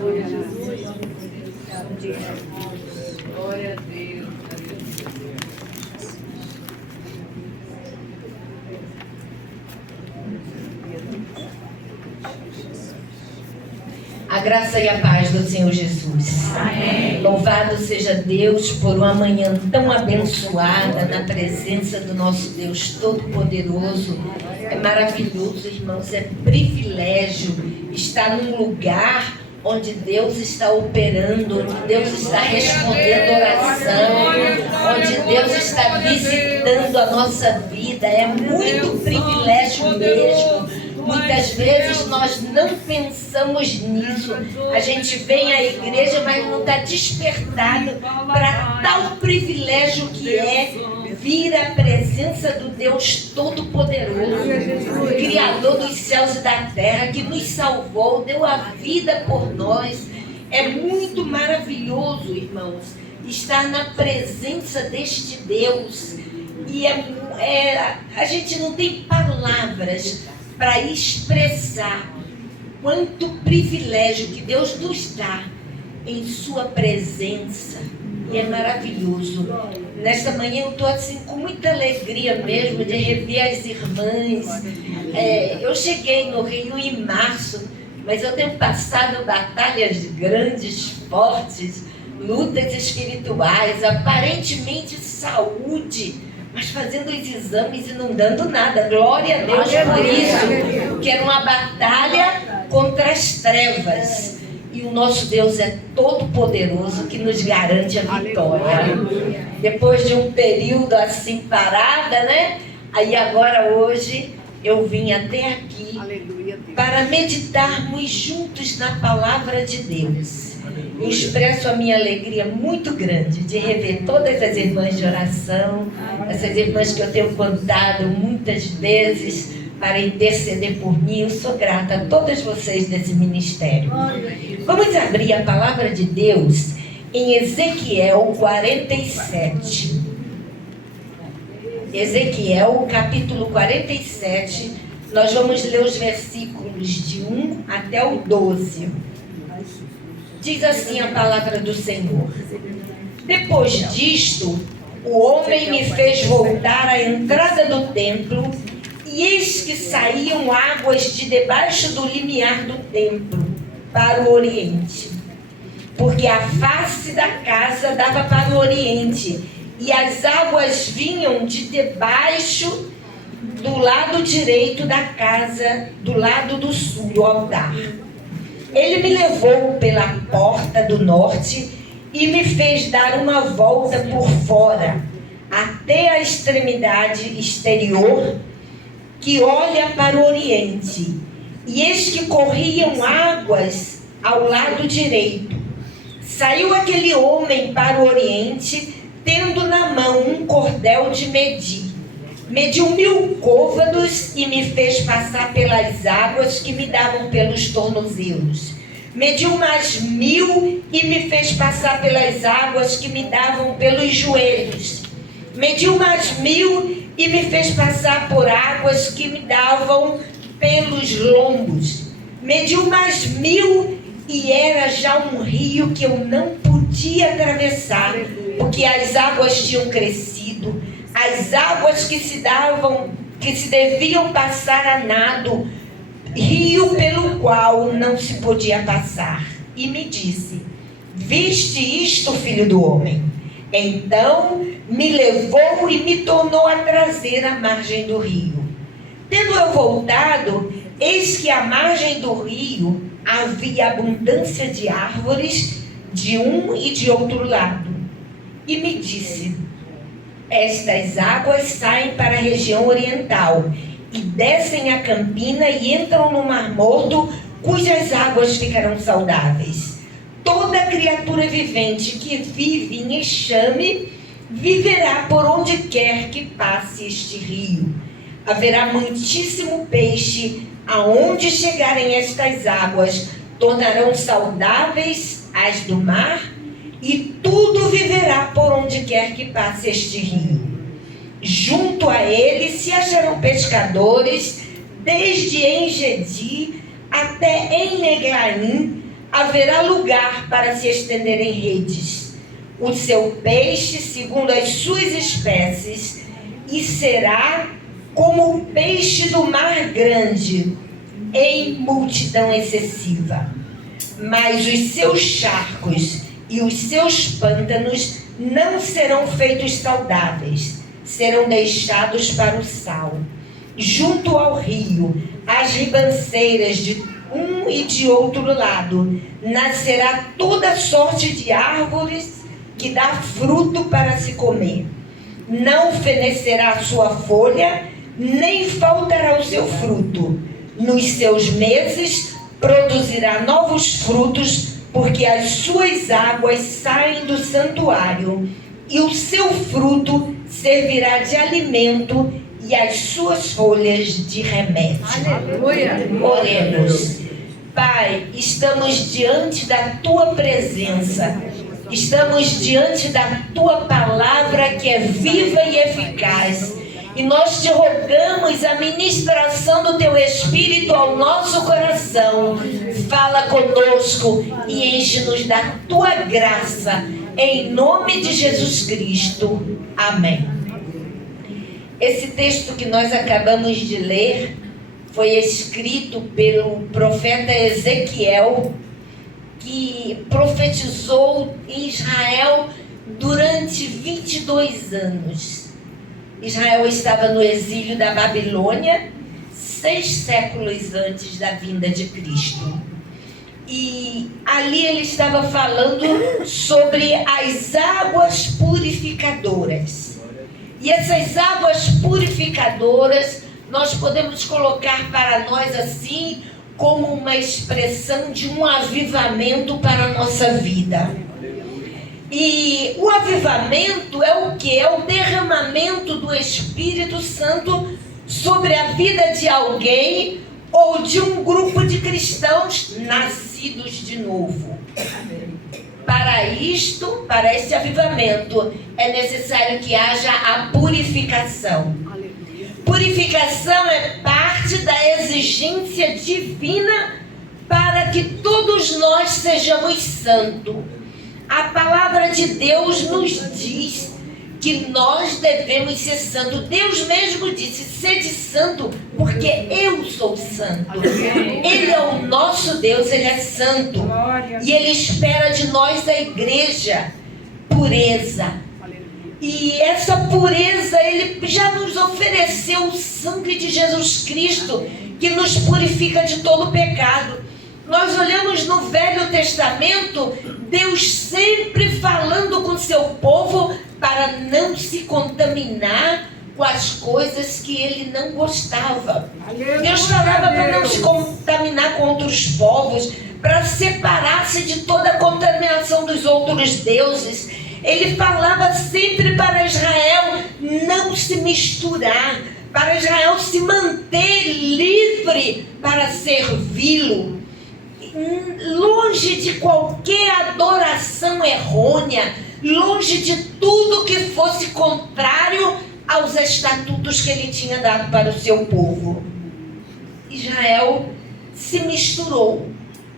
Glória a Jesus. Glória a Deus. A graça e a paz do Senhor Jesus. Amém. Louvado seja Deus por uma manhã tão abençoada na presença do nosso Deus Todo-Poderoso. É maravilhoso, irmãos, é privilégio estar num lugar onde Deus está operando, onde Deus está respondendo oração, onde Deus está visitando a nossa vida. É muito privilégio mesmo. Muitas vezes nós não pensamos nisso. A gente vem à igreja, mas não está despertado para tal privilégio que é vir à presença do Deus Todo-Poderoso, Criador dos céus e da terra, que nos salvou, deu a vida por nós. É muito maravilhoso, irmãos, estar na presença deste Deus. E a gente não tem palavras para expressar quanto privilégio que Deus nos dá em sua presença. E é maravilhoso. Nesta manhã eu estou assim com muita alegria mesmo de rever as irmãs. Eu cheguei no Rio em março, mas eu tenho passado batalhas grandes, fortes, lutas espirituais, aparentemente saúde, mas fazendo os exames e não dando nada. Glória a Deus por isso, que era uma batalha contra as trevas. E o nosso Deus é todo poderoso, que nos garante a vitória. Depois de um período assim parada, né? Aí agora hoje eu vim até aqui para meditarmos juntos na palavra de Deus. Eu expresso a minha alegria muito grande de rever todas as irmãs de oração, essas irmãs que eu tenho contado muitas vezes para interceder por mim. Eu sou grata a todas vocês desse ministério. Vamos abrir a palavra de Deus em Ezequiel 47. Ezequiel, capítulo 47. Nós vamos ler os versículos de 1 até o 12. Diz assim a palavra do Senhor: Depois disto, o homem me fez voltar à entrada do templo, e eis que saíam águas de debaixo do limiar do templo para o oriente, porque a face da casa dava para o oriente, e as águas vinham de debaixo do lado direito da casa, do lado do sul do altar. Ele me levou pela porta do norte e me fez dar uma volta por fora, até a extremidade exterior, que olha para o oriente. E eis que corriam águas ao lado direito. Saiu aquele homem para o oriente, tendo na mão um cordel de medir. Mediu 1000 côvados e me fez passar pelas águas que me davam pelos tornozelos. Mediu mais 1000 e me fez passar pelas águas que me davam pelos joelhos. Mediu mais 1000 e me fez passar por águas que me davam pelos lombos. Mediu mais 1000 e era já um rio que eu não podia atravessar, porque as águas tinham crescido. As águas que se deviam passar a nado, rio pelo qual não se podia passar. E me disse: Viste isto, filho do homem? Então me levou e me tornou a trazer à margem do rio. Tendo eu voltado, eis que à margem do rio havia abundância de árvores de um e de outro lado. E me disse: Estas águas saem para a região oriental e descem a campina e entram no Mar Morto, cujas águas ficarão saudáveis. Toda criatura vivente que vive em enxame viverá por onde quer que passe este rio. Haverá muitíssimo peixe aonde chegarem estas águas, tornarão saudáveis as do mar, e tudo viverá por onde quer que passe este rio. Junto a ele se acharão pescadores, desde Engedi até Eneglaim, haverá lugar para se estenderem redes. O seu peixe, segundo as suas espécies, e será como o peixe do mar grande, em multidão excessiva. Mas os seus charcos e os seus pântanos não serão feitos saudáveis, serão deixados para o sal. Junto ao rio, as ribanceiras de um e de outro lado, nascerá toda sorte de árvores que dá fruto para se comer. Não fenecerá a sua folha, nem faltará o seu fruto. Nos seus meses produzirá novos frutos, porque as suas águas saem do santuário, e o seu fruto servirá de alimento e as suas folhas de remédio. Aleluia. Oremos. Pai, estamos diante da Tua presença. Estamos diante da Tua palavra que é viva e eficaz. E nós te rogamos a ministração do Teu Espírito ao nosso coração. Fala conosco e enche-nos da Tua graça. Em nome de Jesus Cristo. Amém. Esse texto que nós acabamos de ler foi escrito pelo profeta Ezequiel, que profetizou em Israel durante 22 anos. Israel estava no exílio da Babilônia, 6 séculos antes da vinda de Cristo. E ali ele estava falando sobre as águas purificadoras. E essas águas purificadoras, nós podemos colocar para nós assim, como uma expressão de um avivamento para a nossa vida. E o avivamento é o quê? É o derramamento do Espírito Santo sobre a vida de alguém ou de um grupo de cristãos nascidos de novo. Para isto, para esse avivamento, é necessário que haja a purificação. Purificação é parte da exigência divina para que todos nós sejamos santos. A palavra de Deus nos diz que nós devemos ser santos. Deus mesmo disse: sede santo, porque eu sou santo. Ele é o nosso Deus, Ele é santo. E Ele espera de nós, a igreja, pureza. E essa pureza, Ele já nos ofereceu o sangue de Jesus Cristo, que nos purifica de todo pecado. Nós olhamos no Velho Testamento, Deus sempre falando com seu povo para não se contaminar com as coisas que Ele não gostava. Deus falava para não se contaminar com outros povos, para separar-se de toda a contaminação dos outros deuses. Ele falava sempre para Israel não se misturar, para Israel se manter livre para servi-lo, longe de qualquer adoração errônea, longe de tudo que fosse contrário aos estatutos que Ele tinha dado para o seu povo. Israel se misturou.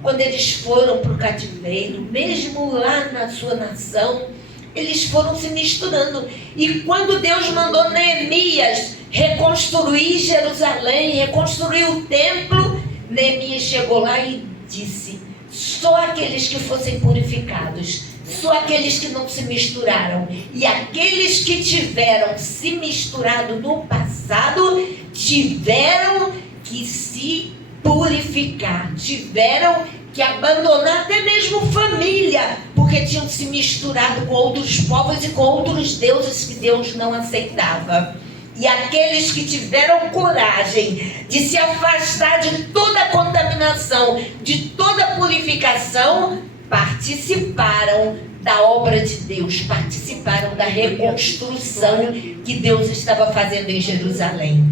Quando eles foram para o cativeiro, mesmo lá na sua nação, eles foram se misturando. E quando Deus mandou Neemias reconstruir Jerusalém, reconstruir o templo, Neemias chegou lá e disse: só aqueles que fossem purificados, só aqueles que não se misturaram. E aqueles que tiveram se misturado no passado, tiveram que se purificar, tiveram que abandonar até mesmo família, porque tinham se misturado com outros povos e com outros deuses que Deus não aceitava. E aqueles que tiveram coragem de se afastar de toda a contaminação, de toda a purificação, participaram da obra de Deus, participaram da reconstrução que Deus estava fazendo em Jerusalém.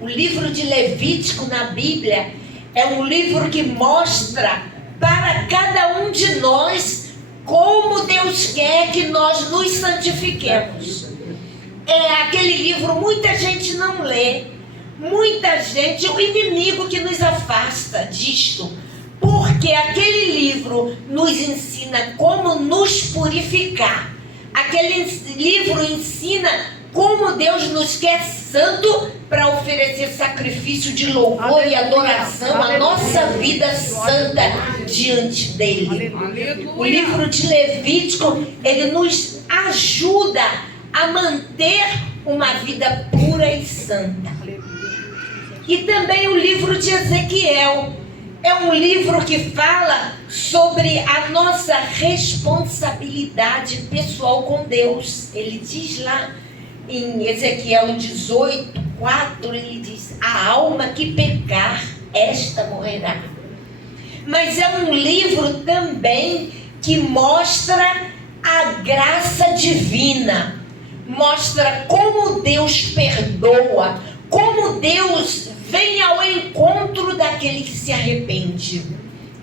O livro de Levítico na Bíblia é um livro que mostra para cada um de nós como Deus quer que nós nos santifiquemos. É aquele livro, muita gente não lê, muita gente, o inimigo que nos afasta disto, Porque aquele livro nos ensina como nos purificar. Aquele livro ensina como Deus nos quer santo para oferecer sacrifício de louvor e adoração, a nossa vida santa diante dele. O livro de Levítico, ele nos ajuda a manter uma vida pura e santa. E também o livro de Ezequiel é um livro que fala sobre a nossa responsabilidade pessoal com Deus. Ele diz lá em Ezequiel 18:4, ele diz: a alma que pecar, esta morrerá. Mas é um livro também que mostra a graça divina, mostra como Deus perdoa, como Deus vem ao encontro daquele que se arrepende.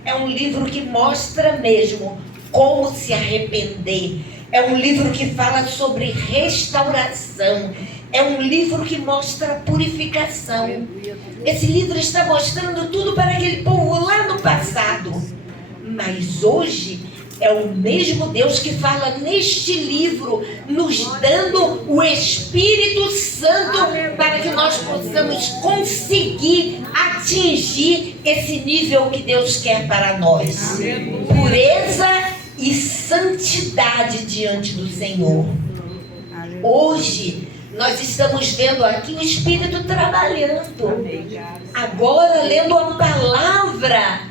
É um livro que mostra mesmo como se arrepender. É um livro que fala sobre restauração. É um livro que mostra purificação. Esse livro está mostrando tudo para aquele povo lá no passado. Mas hoje é o mesmo Deus que fala neste livro, nos dando o Espírito Santo para que nós possamos conseguir atingir esse nível que Deus quer para nós. Pureza e santidade diante do Senhor. Hoje nós estamos vendo aqui o Espírito trabalhando. Agora, lendo a palavra,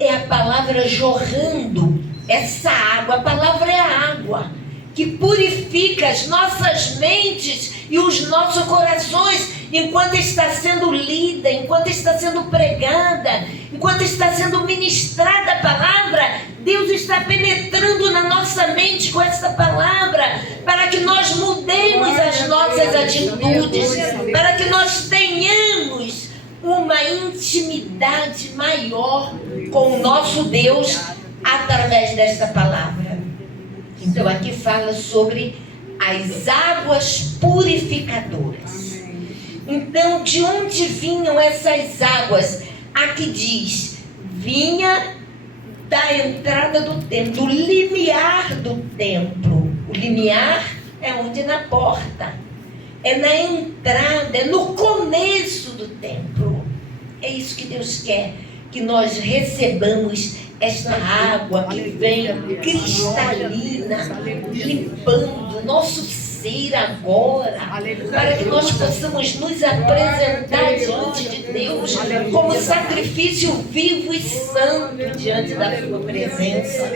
é a palavra jorrando. Essa água, a palavra é a água que purifica as nossas mentes e os nossos corações enquanto está sendo lida, enquanto está sendo pregada, enquanto está sendo ministrada a palavra. Deus está penetrando na nossa mente com essa palavra para que nós mudemos as nossas atitudes, para que nós tenhamos uma intimidade maior com o nosso Deus através desta palavra. Então aqui fala sobre as águas purificadoras. Então, de onde vinham essas águas? Aqui diz: vinha da entrada do templo, do limiar do templo. O limiar é onde? Na porta, é na entrada, é no começo do templo. É isso que Deus quer, que nós recebamos esta água que vem cristalina, limpando nosso ser agora, para que nós possamos nos apresentar diante de Deus como sacrifício vivo e santo diante da sua presença.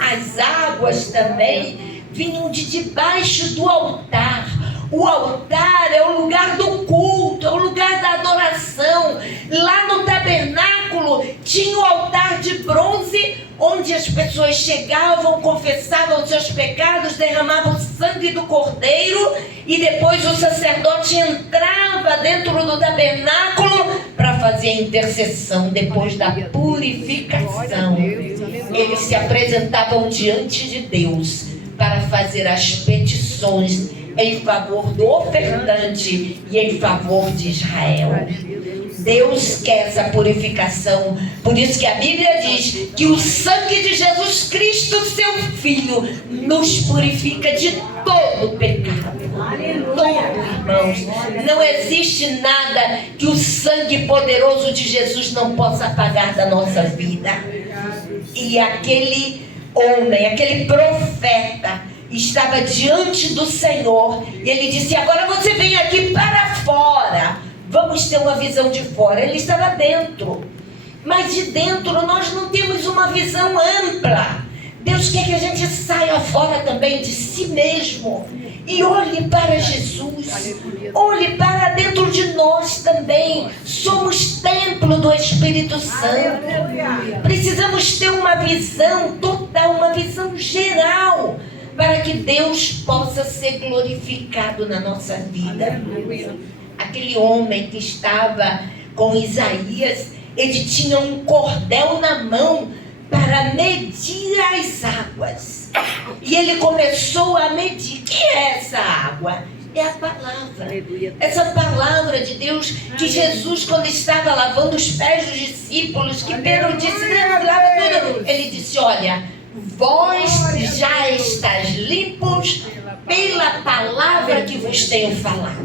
As águas também vinham de debaixo do altar. O altar é o lugar do culto, é o lugar da adoração. Lá no tabernáculo tinha o altar de bronze, onde as pessoas chegavam, confessavam seus pecados, derramavam o sangue do cordeiro, e depois o sacerdote entrava dentro do tabernáculo para fazer a intercessão. Depois da purificação, eles se apresentavam diante de Deus para fazer as petições em favor do ofertante e em favor de Israel. Deus quer essa purificação. Por isso que a Bíblia diz que o sangue de Jesus Cristo, seu Filho, nos purifica de todo pecado. Todo, irmãos. Não existe nada que o sangue poderoso de Jesus não possa apagar da nossa vida. E aquele homem, aquele profeta, estava diante do Senhor e ele disse: agora você vem aqui para fora, vamos ter uma visão de fora. Ele estava dentro, mas de dentro nós não temos uma visão ampla. Deus quer que a gente saia fora também de si mesmo e olhe para Jesus, olhe para dentro de nós também. Somos templo do Espírito Santo. Precisamos ter uma visão total, uma visão geral, para que Deus possa ser glorificado na nossa vida. Aquele homem que estava com Isaías, ele tinha um cordel na mão para medir as águas. E ele começou a medir. O que é essa água? É a palavra. Essa palavra de Deus que Jesus, quando estava lavando os pés dos discípulos, que Pedro disse, não, lava tudo. Ele disse, olha, vós já estáis limpos pela palavra que vos tenho falado.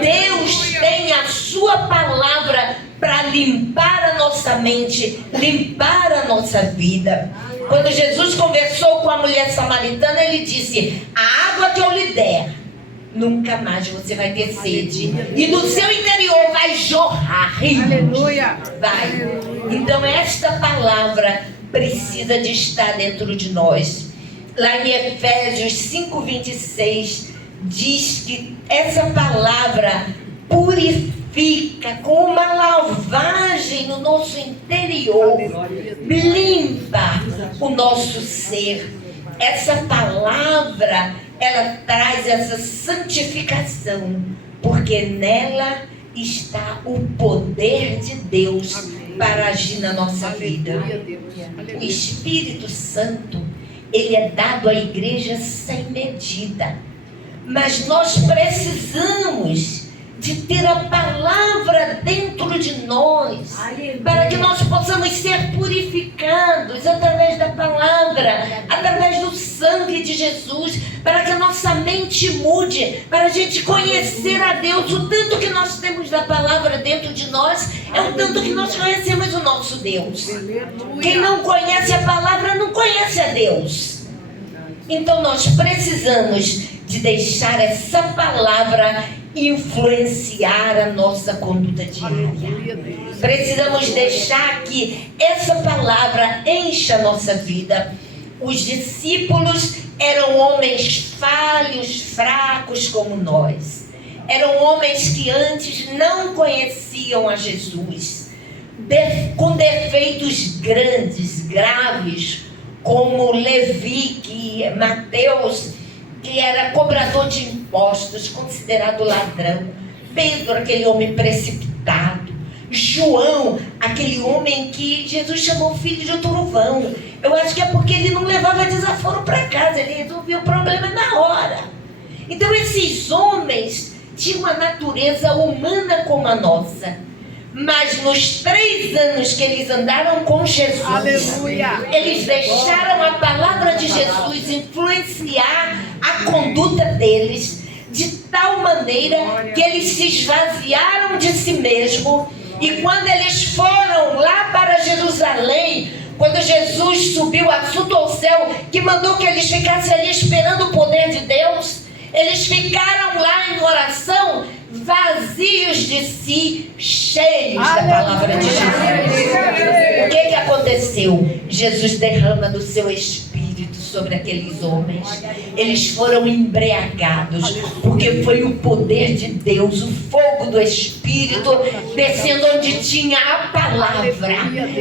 Deus tem a sua palavra para limpar a nossa mente, limpar a nossa vida. Quando Jesus conversou com a mulher samaritana, ele disse, a água que eu lhe der, nunca mais você vai ter sede. E no seu interior vai jorrar rios. Aleluia. Vai. Então esta palavra precisa de estar dentro de nós. Lá em Efésios 5:26 diz que essa palavra purifica com uma lavagem no nosso interior, limpa o nosso ser. Essa palavra, ela traz essa santificação, porque nela está o poder de Deus para agir na nossa vida. O Espírito Santo, ele é dado à igreja sem medida, mas nós precisamos de ter a palavra dentro de nós, para que nós possamos ser purificados através da palavra, através do sangue de Jesus, para que a nossa mente mude, para a gente conhecer a Deus. O tanto que nós temos da palavra dentro de nós é o tanto que nós conhecemos o nosso Deus. Quem não conhece a palavra não conhece a Deus. Então nós precisamos de deixar essa palavra influenciar a nossa conduta diária. Precisamos deixar que essa palavra encha a nossa vida. Os discípulos eram homens falhos, fracos como nós. Eram homens que antes não conheciam a Jesus, com defeitos grandes, graves, como Levi, Mateus, que era cobrador de impostos, considerado ladrão. Pedro, aquele homem precipitado. João, aquele homem que Jesus chamou filho de turvão. Eu acho que é porque ele não levava desaforo para casa, ele resolvia o problema na hora. Então esses homens tinham uma natureza humana como a nossa. Mas nos 3 anos que eles andaram com Jesus, aleluia, eles deixaram a palavra de Jesus influenciar a conduta deles de tal maneira que eles se esvaziaram de si mesmo. E quando eles foram lá para Jerusalém, quando Jesus subiu assunto ao céu, que mandou que eles ficassem ali esperando o poder de Deus, eles ficaram lá em oração, vazios de si, cheios da palavra de Jesus. O que aconteceu? Jesus derrama do seu Espírito sobre aqueles homens. Eles foram embriagados, porque foi o poder de Deus, o fogo do Espírito descendo onde tinha a palavra,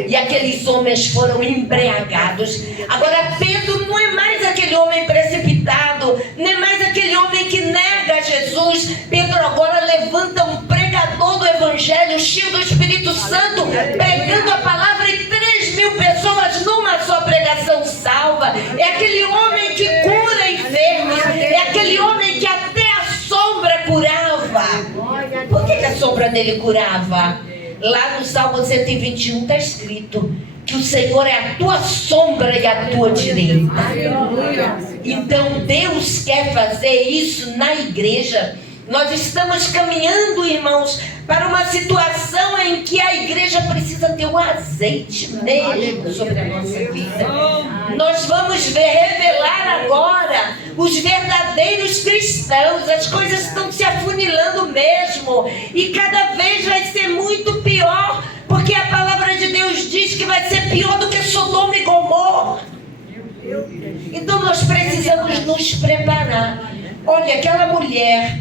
e aqueles homens foram embriagados. Agora Pedro não é mais aquele homem precipitado, não é mais aquele homem que nega Jesus. Pedro agora levanta um pregador do Evangelho, cheio do Espírito Santo, pregando a palavra, e 3.000 pessoas numa só pregação salva. É aquele homem que cura enfermos, é aquele homem que até a sombra curava. Por que a sombra dele curava? Lá no Salmo 121 está escrito que o Senhor é a tua sombra e a tua direita. Então Deus quer fazer isso na igreja. Nós estamos caminhando, irmãos, para uma situação em que a igreja precisa ter um azeite mesmo sobre a nossa vida. Nós vamos revelar agora os verdadeiros cristãos. As coisas estão se afunilando mesmo, e cada vez vai ser muito pior, porque a palavra de Deus diz que vai ser pior do que Sodoma e Gomorra. Então nós precisamos nos preparar. Olha, aquela mulher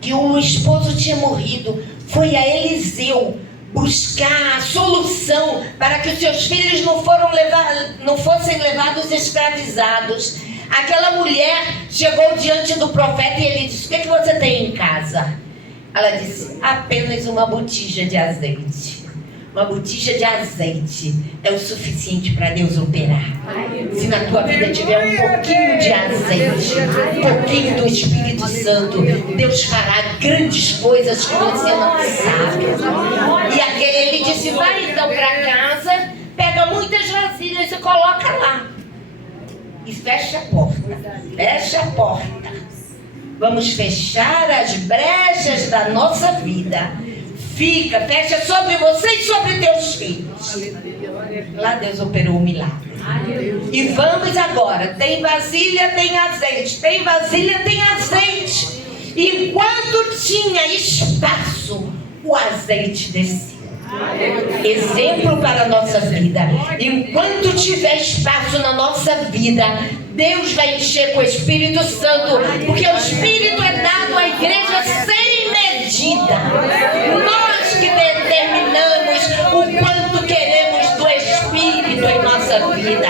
que o esposo tinha morrido, foi a Eliseu buscar a solução para que os seus filhos não fossem levados escravizados. Aquela mulher chegou diante do profeta e ele disse: o que você tem em casa? Ela disse: apenas uma botija de azeite. uma botija de azeite é o suficiente para Deus operar. Se na tua vida tiver um pouquinho de azeite, um pouquinho do Espírito Santo, Deus fará grandes coisas que você não sabe. E ele disse, vai então para casa, pega muitas vasilhas e coloca lá. E fecha a porta. Fecha a porta. Vamos fechar as brechas da nossa vida. Fecha sobre você e sobre teus filhos. Lá Deus operou um milagre. E vamos agora. Tem vasilha, tem azeite. Tem vasilha, tem azeite. Enquanto tinha espaço, o azeite descia. Exemplo para a nossa vida. Enquanto tiver espaço na nossa vida, Deus vai encher com o Espírito Santo, porque o Espírito é dado à igreja sem medida. Nós que determinamos o quanto queremos do Espírito em nossa vida.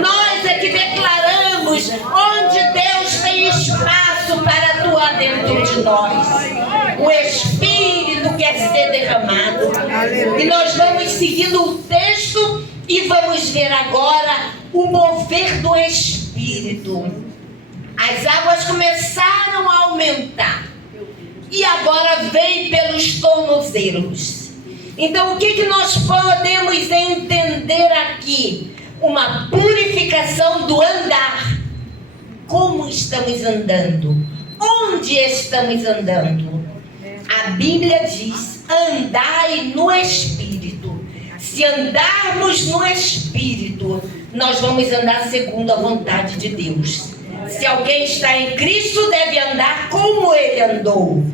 Nós é que declaramos onde Deus tem espaço para atuar dentro de nós. O Espírito quer ser derramado. E nós vamos seguindo o texto e vamos ver agora o mover do Espírito. As águas começaram a aumentar e agora vem pelos tornozelos. Então o que nós podemos entender aqui? Uma purificação do andar. Como estamos andando? Onde estamos andando? A Bíblia diz, andai no Espírito. Se andarmos no Espírito, nós vamos andar segundo a vontade de Deus. Se alguém está em Cristo, deve andar como Ele andou.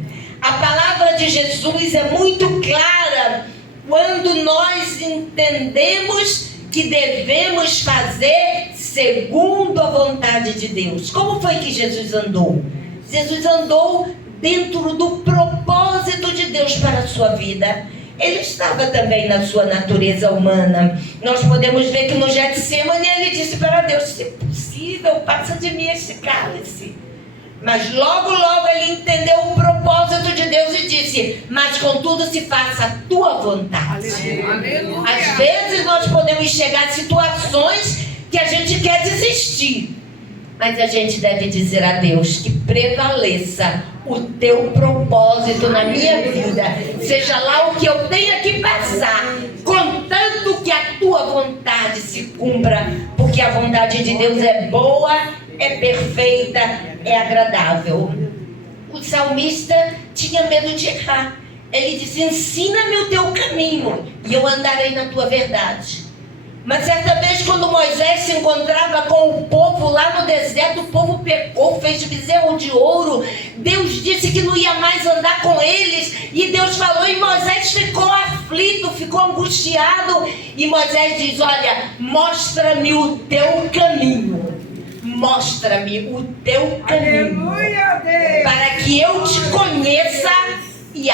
A palavra de Jesus é muito clara quando nós entendemos que devemos fazer segundo a vontade de Deus. Como foi que Jesus andou? Jesus andou dentro do propósito de Deus para a sua vida. Ele estava também na sua natureza humana. Nós podemos ver que no Getsemane ele disse para Deus, se possível, passa de mim este cálice. Mas logo ele entendeu o propósito de Deus e disse, mas contudo se faça a tua vontade. Aleluia. Às vezes nós podemos chegar a situações que a gente quer desistir. Mas a gente deve dizer a Deus que prevaleça o teu propósito na minha vida. Seja lá o que eu tenha que passar, contanto que a tua vontade se cumpra. Porque a vontade de Deus é boa, é perfeita, é agradável. O salmista tinha medo de errar. Ele disse, ensina-me o teu caminho e eu andarei na tua verdade. Mas certa vez, quando Moisés se encontrava com o povo lá no deserto, o povo pecou, fez bezerro de ouro. Deus disse que não ia mais andar com eles. E Deus falou, e Moisés ficou aflito, ficou angustiado. E Moisés diz, olha, mostra-me o teu caminho. Mostra-me o teu caminho. Aleluia, Deus. Para que eu te conheça e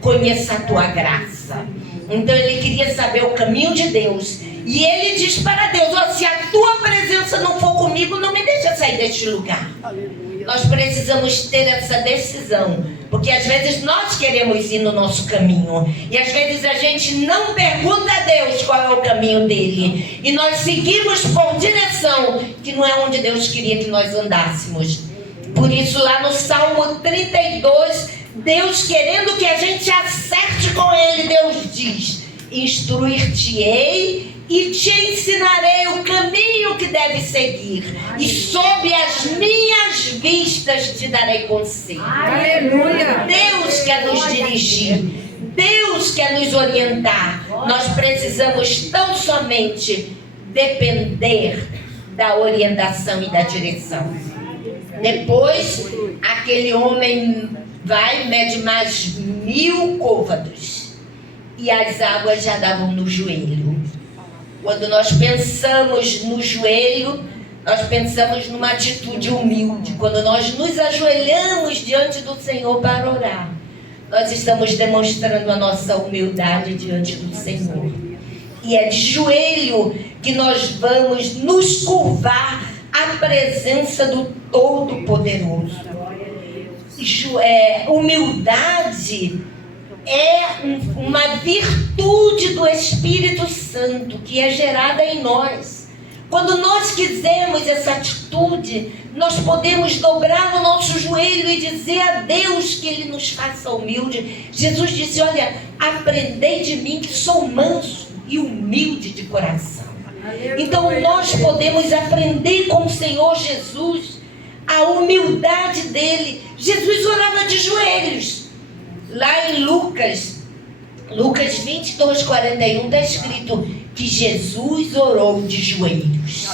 conheça a tua graça. Então ele queria saber o caminho de Deus. E ele diz para Deus, oh, se a tua presença não for comigo, não me deixa sair deste lugar. Aleluia. Nós precisamos ter essa decisão. Porque às vezes nós queremos ir no nosso caminho. E às vezes a gente não pergunta a Deus qual é o caminho dele. E nós seguimos por direção que não é onde Deus queria que nós andássemos. Por isso lá no Salmo 32, Deus querendo que a gente acerte com ele, Deus diz, instruir-te-ei e te ensinarei o caminho que deves seguir. E sob as minhas vistas te darei conselho. Aleluia! Deus quer nos dirigir. Deus quer nos orientar. Nós precisamos tão somente depender da orientação e da direção. Depois, aquele homem vai, mede mais 1000 côvados. E as águas já davam no joelho. Quando nós pensamos no joelho, nós pensamos numa atitude humilde. Quando nós nos ajoelhamos diante do Senhor para orar, nós estamos demonstrando a nossa humildade diante do Senhor. E é de joelho que nós vamos nos curvar à presença do Todo-Poderoso. Humildade uma virtude do Espírito Santo que é gerada em nós. Quando nós quisermos essa atitude, nós podemos dobrar o nosso joelho e dizer a Deus que Ele nos faça humilde. Jesus disse: olha, aprendei de mim que sou manso e humilde de coração. Então nós podemos aprender com o Senhor Jesus a humildade dele. Jesus orava de joelhos. Lá em Lucas 22:41 está escrito que Jesus orou de joelhos.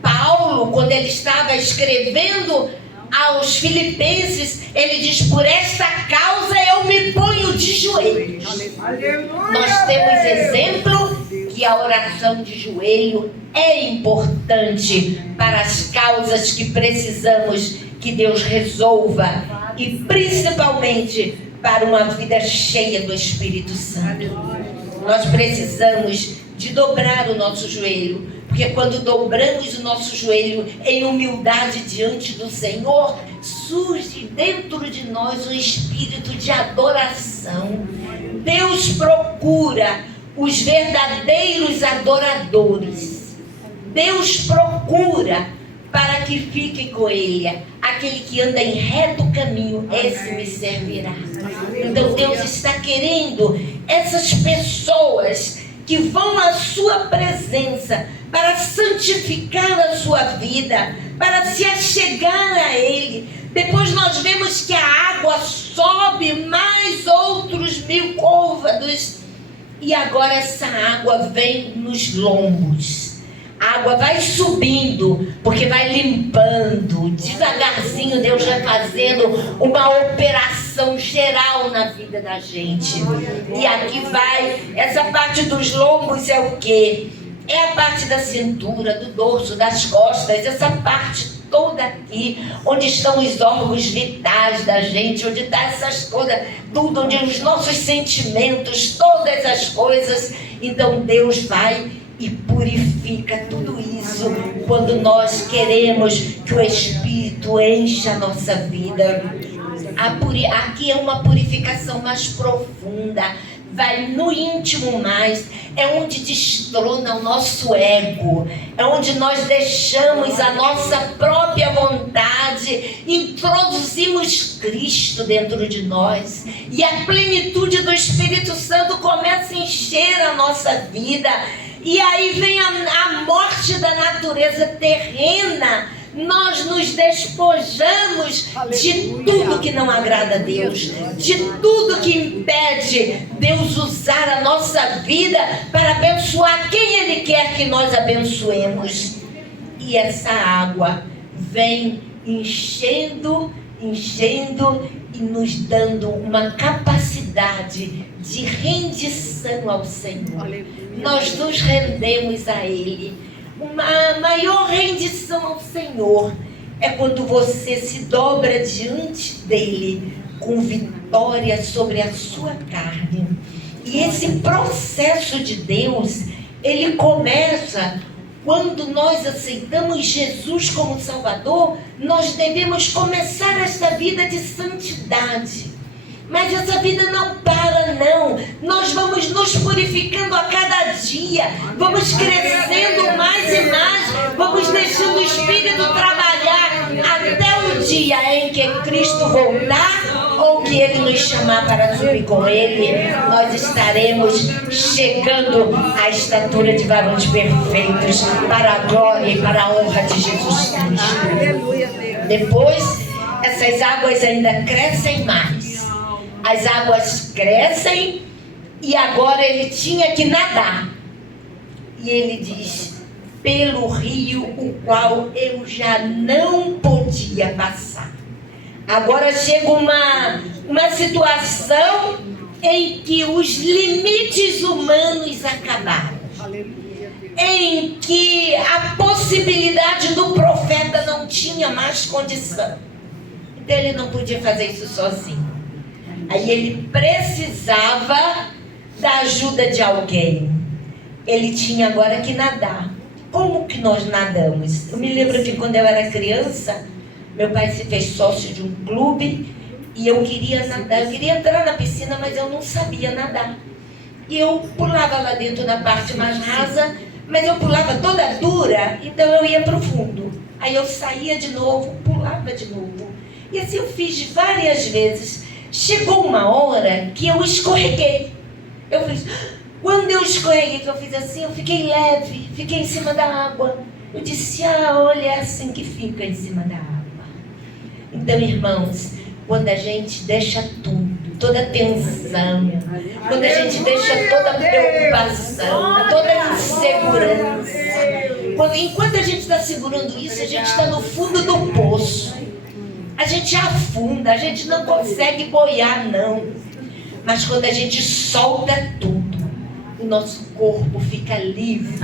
Paulo, quando ele estava escrevendo aos Filipenses, ele diz: por esta causa eu me ponho de joelhos. Nós temos exemplo que a oração de joelho é importante para as causas que precisamos que Deus resolva, e principalmente para uma vida cheia do Espírito Santo. Nós precisamos de dobrar o nosso joelho, porque quando dobramos o nosso joelho em humildade diante do Senhor, surge dentro de nós um espírito de adoração. Deus procura os verdadeiros adoradores. Deus procura para que fique com Ele. Aquele que anda em reto caminho, esse me servirá. Então Deus está querendo essas pessoas que vão à sua presença para santificar a sua vida, para se achegar a Ele. Depois nós vemos que a água sobe mais outros 1000 côvados, e agora essa água vem nos lombos. A água vai subindo, porque vai limpando. Devagarzinho Deus vai fazendo uma operação geral na vida da gente. E aqui vai, essa parte dos lombos é o quê? É a parte da cintura, do dorso, das costas, essa parte toda aqui, onde estão os órgãos vitais da gente, onde está essas coisas, tudo, onde os nossos sentimentos, todas as coisas. Então Deus vai e purifica tudo isso quando nós queremos que o Espírito encha a nossa vida. Aqui é uma purificação mais profunda, vai no íntimo mais, é onde destrona o nosso ego, é onde nós deixamos a nossa própria vontade, introduzimos Cristo dentro de nós, e a plenitude do Espírito Santo começa a encher a nossa vida. E aí vem a morte da natureza terrena. Nós nos despojamos de tudo que não agrada a Deus, de tudo que impede Deus usar a nossa vida para abençoar quem Ele quer que nós abençoemos. E essa água vem enchendo e nos dando uma capacidade de rendição ao Senhor. Nós nos rendemos a Ele. Uma maior rendição ao Senhor é quando você se dobra diante dEle com vitória sobre a sua carne. E esse processo de Deus, ele começa quando nós aceitamos Jesus como Salvador. Nós devemos começar esta vida de santidade. Mas essa vida não para, não. Nós vamos nos purificando a cada dia. Vamos crescendo mais e mais. Vamos deixando o Espírito trabalhar até o dia em que Cristo voltar, ou que Ele nos chamar para subir com Ele. Nós estaremos chegando à estatura de varões perfeitos, para a glória e para a honra de Jesus Cristo. Depois, essas águas ainda crescem mais. As águas crescem e agora ele tinha que nadar. E ele diz: pelo rio o qual eu já não podia passar. Agora chega uma situação em que os limites humanos acabaram. Em que a possibilidade do profeta não tinha mais condição. Então ele não podia fazer isso sozinho. Aí ele precisava da ajuda de alguém. Ele tinha agora que nadar. Como que nós nadamos? Eu me lembro que quando eu era criança, meu pai se fez sócio de um clube E eu queria nadar, eu queria entrar na piscina, mas eu não sabia nadar. E eu pulava lá dentro na parte mais rasa, mas eu pulava toda dura, então eu ia para o fundo. Aí eu saía de novo, pulava de novo. E assim eu fiz várias vezes. Chegou uma hora que eu escorreguei. Eu fiz... Quando eu escorreguei, que eu fiz assim, eu fiquei leve, fiquei em cima da água. Eu disse, olha, é assim que fica em cima da água. Então, irmãos, quando a gente deixa tudo, toda tensão, quando a gente deixa toda preocupação, toda insegurança, enquanto a gente está segurando isso, a gente está no fundo do poço. A gente afunda, a gente não consegue boiar, não. Mas quando a gente solta tudo, o nosso corpo fica livre.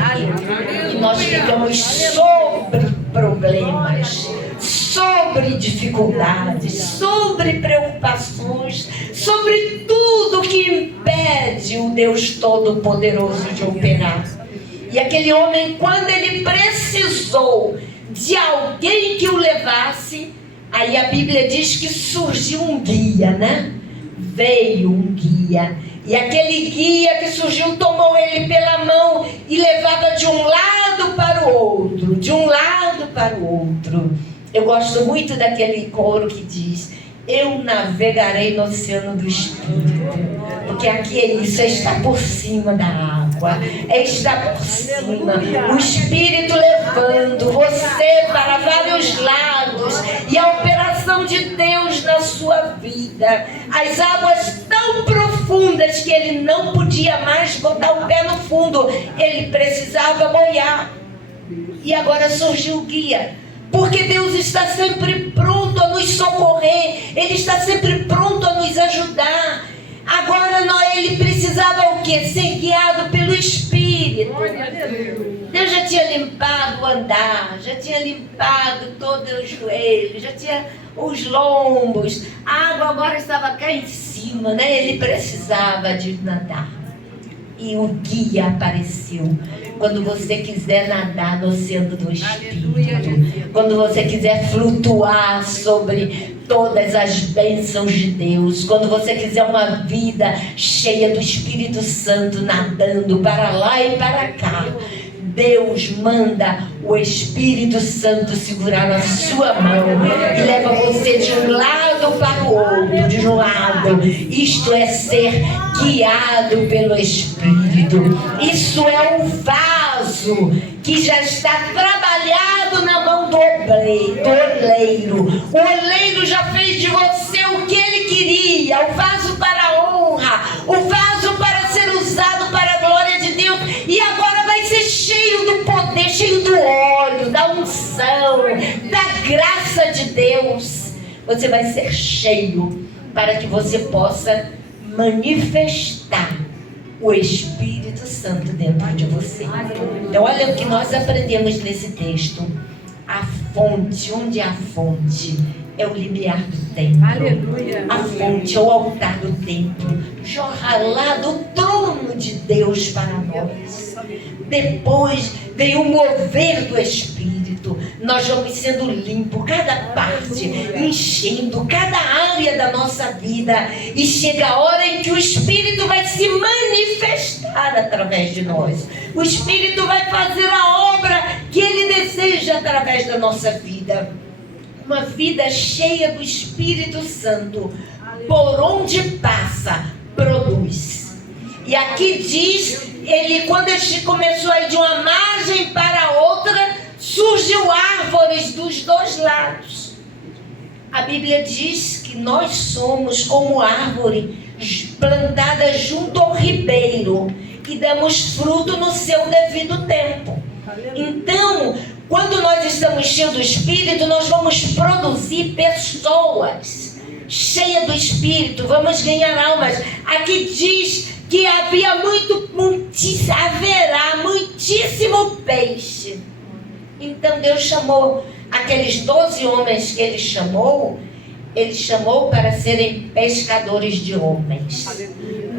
E nós ficamos sobre problemas, sobre dificuldades, sobre preocupações, sobre tudo que impede o Deus Todo-Poderoso de operar. E aquele homem, quando ele precisou de alguém que o levasse, aí a Bíblia diz que surgiu um guia, né? Veio um guia. E aquele guia que surgiu tomou ele pela mão e levava de um lado para o outro, de um lado para o outro. Eu gosto muito daquele coro que diz: eu navegarei no oceano do Espírito. Porque aqui é isso, é estar por cima da água, é estar por cima. O Espírito levando você para vários lados e a operação de Deus na sua vida. As águas tão profundas que ele não podia mais botar o pé no fundo, ele precisava boiar. E agora surgiu o guia. Porque Deus está sempre pronto a nos socorrer. Ele está sempre pronto a nos ajudar. Agora ele precisava o quê? Ser guiado pelo Espírito. Deus já tinha limpado o andar, já tinha limpado todos os joelhos, já tinha os lombos. A água agora estava cá em cima, né? Ele precisava de nadar. E o guia apareceu. Quando você quiser nadar no oceano do Espírito, quando você quiser flutuar sobre todas as bênçãos de Deus, quando você quiser uma vida cheia do Espírito Santo nadando para lá e para cá, Deus manda o Espírito Santo segurar na sua mão e leva você de um lado para o outro, de um lado. Isto é ser guiado pelo Espírito. Isso é um vaso que já está trabalhado na mão do oleiro. O oleiro já fez de você o que ele queria, o vaso para a honra, o vaso para ser usado para a glória de Deus. E agora vai ser cheio do poder, cheio do óleo, da unção, da graça de Deus. Você vai ser cheio para que você possa manifestar o Espírito Santo dentro de você. Então olha o que nós aprendemos nesse texto. A fonte, onde é a fonte? É o limiar do templo. Aleluia. A fonte é o altar do templo. Jorra lá do trono de Deus para nós. Depois vem o mover do Espírito. Nós vamos sendo limpos, cada parte, enchendo cada área da nossa vida. E chega a hora em que o Espírito vai se manifestar através de nós. O Espírito vai fazer a obra que Ele deseja através da nossa vida. Uma vida cheia do Espírito Santo, por onde passa, produz. E aqui diz, quando ele começou a ir de uma margem para a outra, surgiu árvores dos dois lados. A Bíblia diz que nós somos como árvore plantada junto ao ribeiro e damos fruto no seu devido tempo. Então, quando nós estamos cheios do Espírito, nós vamos produzir pessoas cheias do Espírito, vamos ganhar almas. Aqui diz que haverá muitíssimo peixe. Então Deus chamou aqueles 12 homens que Ele chamou para serem pescadores de homens.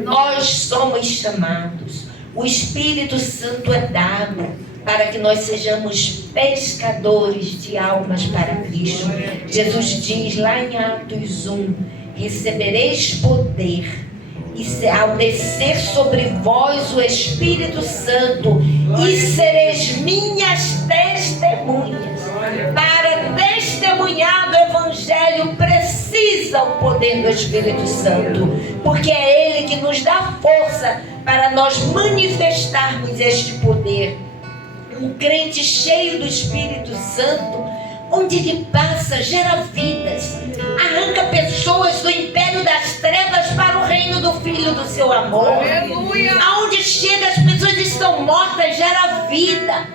Nós somos chamados. O Espírito Santo é dado para que nós sejamos pescadores de almas para Cristo. Jesus diz lá em Atos 1, recebereis poder, e ao descer sobre vós o Espírito Santo, e sereis minhas testemunhas. Para testemunhar do Evangelho precisa o poder do Espírito Santo, porque é Ele que nos dá força para nós manifestarmos este poder. Um crente cheio do Espírito Santo, onde ele passa, gera vidas, arranca pessoas do império das trevas para o reino do Filho do seu amor. Aleluia. Aonde chega, as pessoas estão mortas, gera vida.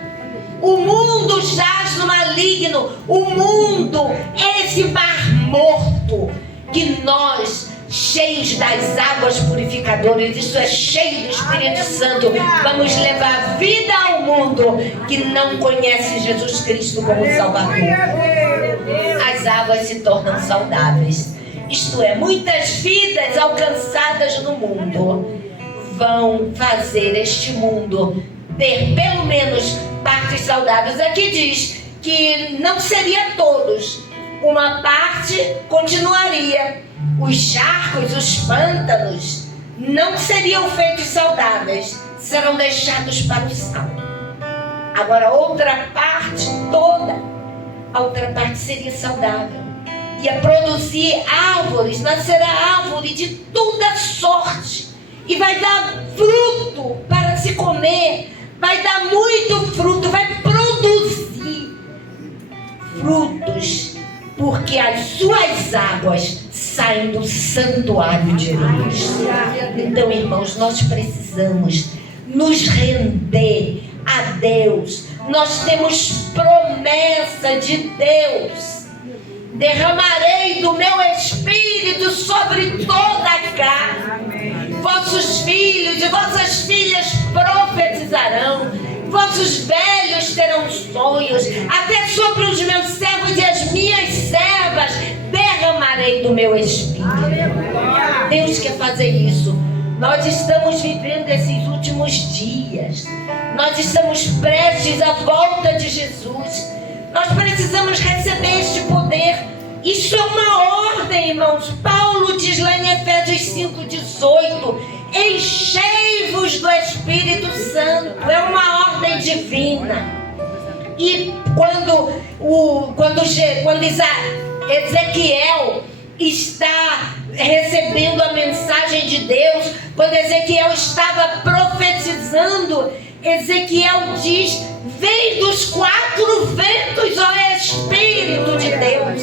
O mundo jaz no maligno. O mundo é esse mar morto que nós, cheios das águas purificadoras, isso é cheio do Espírito Santo, vamos levar vida ao mundo que não conhece Jesus Cristo como Salvador. As águas se tornam saudáveis. Isto é, muitas vidas alcançadas no mundo vão fazer este mundo ter pelo menos partes saudáveis. Aqui diz que não seria todos, uma parte continuaria. Os charcos, os pântanos não seriam feitos saudáveis, serão deixados para o sal. Agora outra parte toda, a outra parte seria saudável, ia produzir árvores, nascerá árvore de toda sorte, e vai dar fruto para se comer, vai dar muito fruto, vai produzir frutos, porque as suas águas saem do santuário de Deus. Então, irmãos, nós precisamos nos render a Deus. Nós temos promessa de Deus. Derramarei do meu Espírito sobre toda a carne. Vossos filhos e vossas filhas profetizarão. Vossos velhos terão sonhos. Até sobre os meus servos e as minhas servas derramarei do meu Espírito. Deus quer fazer isso. Nós estamos vivendo esses últimos dias. Nós estamos prestes à volta de Jesus. Nós precisamos receber este poder. Isso é uma ordem, irmãos. Paulo diz lá em Efésios 5,18: enchei-vos do Espírito Santo. É uma ordem divina. E quando Ezequiel está recebendo a mensagem de Deus, quando Ezequiel estava profetizando, Ezequiel diz: vem dos quatro ventos, ó Espírito de Deus.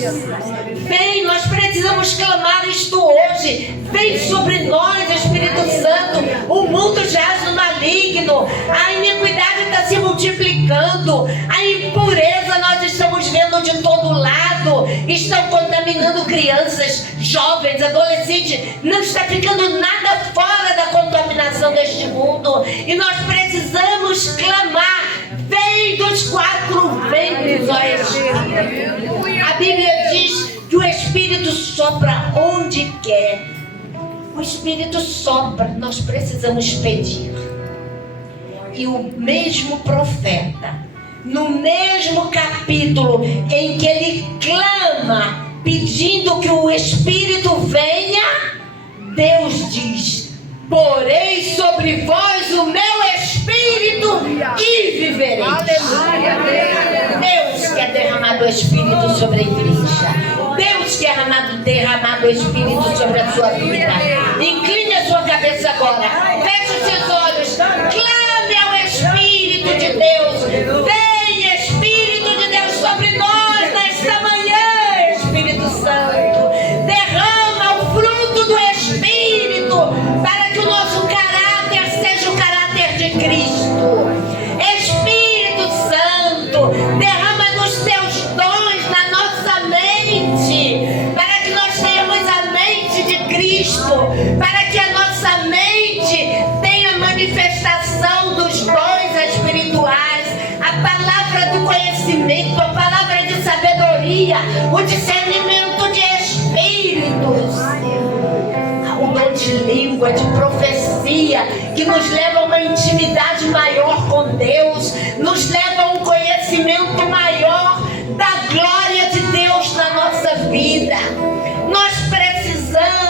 Vem, nós precisamos clamar isto hoje. Vem sobre nós, Espírito Santo. O mundo jaz no maligno. A iniquidade está se multiplicando. A impureza nós estamos vendo de todo lado. Estão contaminando crianças, jovens, adolescentes. Não está ficando nada fora da contaminação deste mundo. E nós precisamos clamar: vem dos quatro ventos, ó Espírito. A Bíblia diz que o Espírito sopra onde quer. O Espírito sopra, nós precisamos pedir. E o mesmo profeta, no mesmo capítulo em que ele clama, pedindo que o Espírito venha, Deus diz: porei sobre vós o meu Espírito e vivereis. Deus quer derramar do Espírito sobre a igreja. Deus quer derramar do Espírito sobre a sua vida. Incline a sua cabeça agora. Feche os seus olhos. Clame ao Espírito de Deus. Vem, Espírito de Deus, sobre nós nesta manhã, Espírito Santo. Derrama o fruto do Espírito para que o nosso caráter seja o caráter de Cristo. Espírito Santo, derrama nos teus dons na nossa mente, para que nós tenhamos a mente de Cristo, para que a nossa mente tenha manifestação dos dons espirituais, a palavra do conhecimento, a palavra de sabedoria, o discernimento de espíritos, o dom de língua, de profecia, que nos leva a uma intimidade maior com Deus, nos leva a um conhecimento maior da glória de Deus na nossa vida. Nós precisamos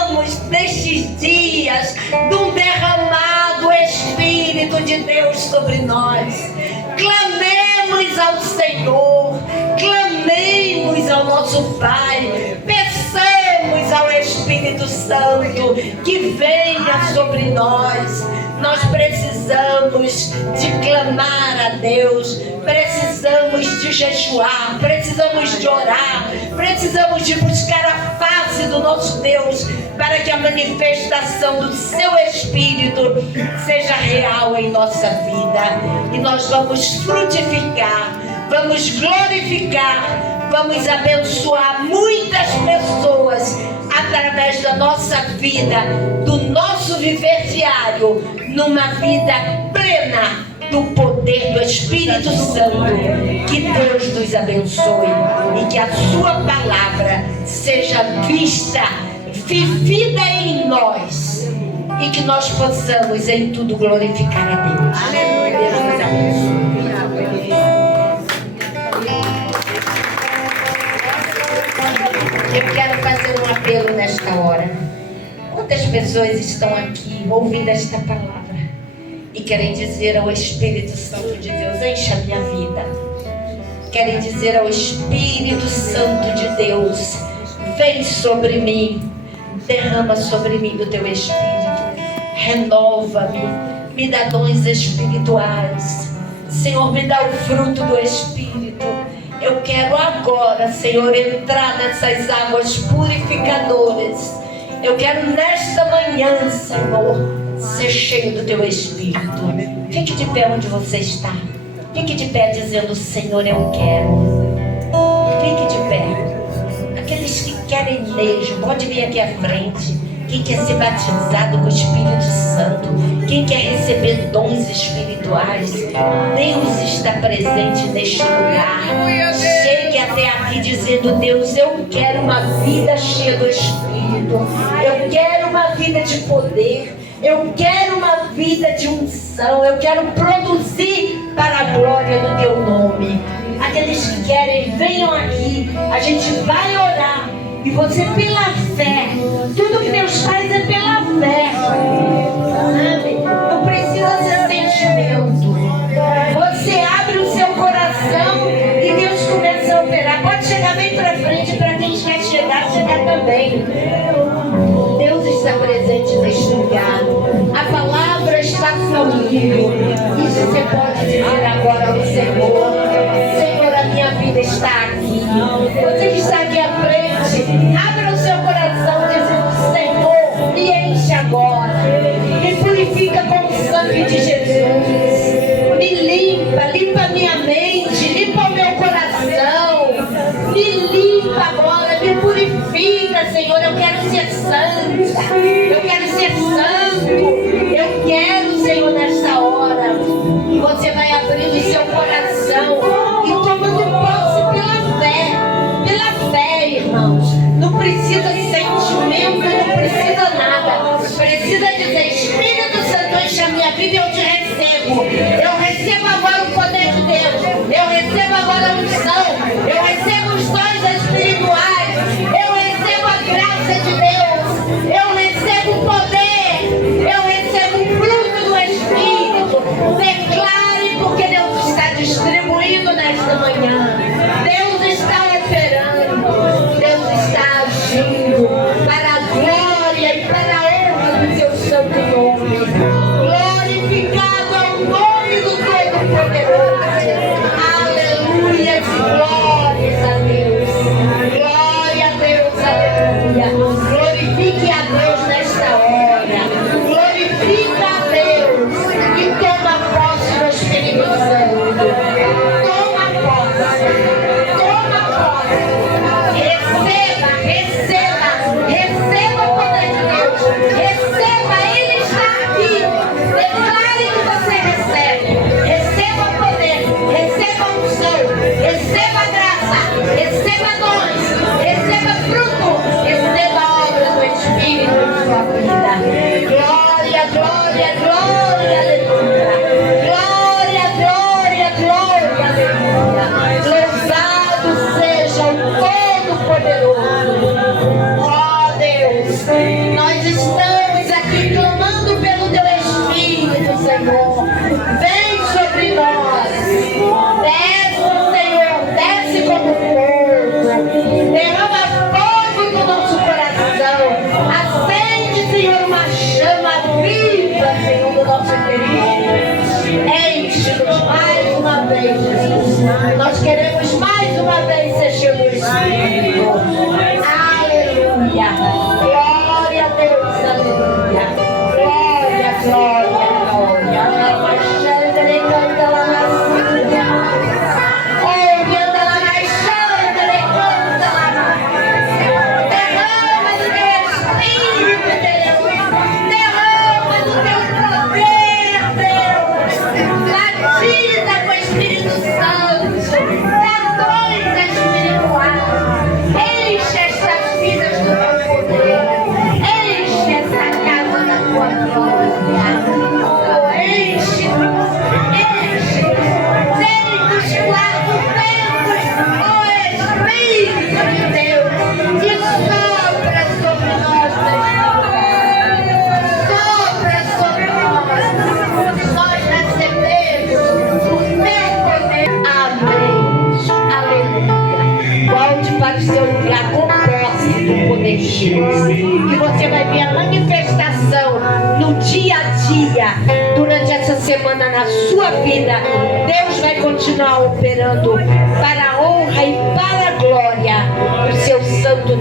dias de um derramado Espírito de Deus sobre nós. Clamemos ao Senhor, clamemos ao nosso Pai, peçamos ao Espírito Santo que venha sobre nós. Nós precisamos de clamar a Deus, precisamos de jejuar, precisamos de orar, precisamos de buscar a face do nosso Deus para que a manifestação do seu Espírito seja real em nossa vida. E nós vamos frutificar, vamos glorificar, vamos abençoar muitas pessoas através da nossa vida, do nosso viver diário, numa vida plena do poder do Espírito Santo. Que Deus nos abençoe e que a sua palavra seja vista, vivida em nós, e que nós possamos em tudo glorificar a Deus. Aleluia. Deus nos abençoe. Eu quero fazer um apelo nesta hora. Quantas pessoas estão aqui ouvindo esta palavra e querem dizer ao Espírito Santo de Deus: encha a minha vida. Querem dizer ao Espírito Santo de Deus: vem sobre mim, derrama sobre mim do teu Espírito, renova-me, me dá dons espirituais. Senhor, me dá o fruto do Espírito. Eu quero agora, Senhor, entrar nessas águas purificadoras. Eu quero nesta manhã, Senhor, ser cheio do teu Espírito. Fique de pé onde você está. Fique de pé dizendo: Senhor, eu quero. Fique de pé. Aqueles que querem mesmo, pode vir aqui à frente. Quem quer ser batizado com o Espírito Santo, quem quer receber dons espirituais, Deus está presente neste lugar. Chegue até aqui dizendo: Deus, eu quero uma vida cheia do Espírito, eu quero uma vida de poder, eu quero uma vida de unção, eu quero produzir para a glória do teu nome. Aqueles que querem, venham aqui, a gente vai orar. E você, pela fé, tudo que Deus faz é pela fé. Não precisa ser sentimento. Você abre o seu coração e Deus começa a operar. Pode chegar bem para frente, para quem quer chegar também. Deus está presente neste lugar. A palavra está fluindo. Isso você pode dizer agora ao Senhor: Senhor, a minha vida está aqui. Você que está aqui à frente, abra o seu coração dizendo: Senhor, me enche agora, me purifica com o sangue de Jesus, me limpa minha mente, limpa o meu coração, me limpa agora, me purifica, Senhor. Eu quero ser santa, eu quero ser santo, eu quero, Senhor, nesta hora. E você vai abrindo o seu coração e tomando posse pela fé, irmãos. Não precisa sentimento, não precisa nada. Precisa dizer: Espírito Santo, enche a minha vida e eu te recebo. Eu recebo agora o poder de Deus. Eu recebo agora a unção. Eu recebo os dons espirituais. Eu recebo a graça de Deus. Eu recebo o poder. Eu recebo o fruto do Espírito. Declare, porque Deus está distribuindo nesta manhã. Deus está operando. Deus está agindo para a glória e para a honra do seu santo nome. Glorificado é o nome do Todo-Poderoso. Aleluia, glórias a Deus. Glória a Deus, aleluia. Glorifique a Deus nesta hora. Glorifica a Deus e toma posse do Espírito Santo. Toma posse. enche em mim. Que você vai ver a manifestação no dia a dia, durante essa semana na sua vida. Deus vai continuar operando para a honra e para a glória do seu santo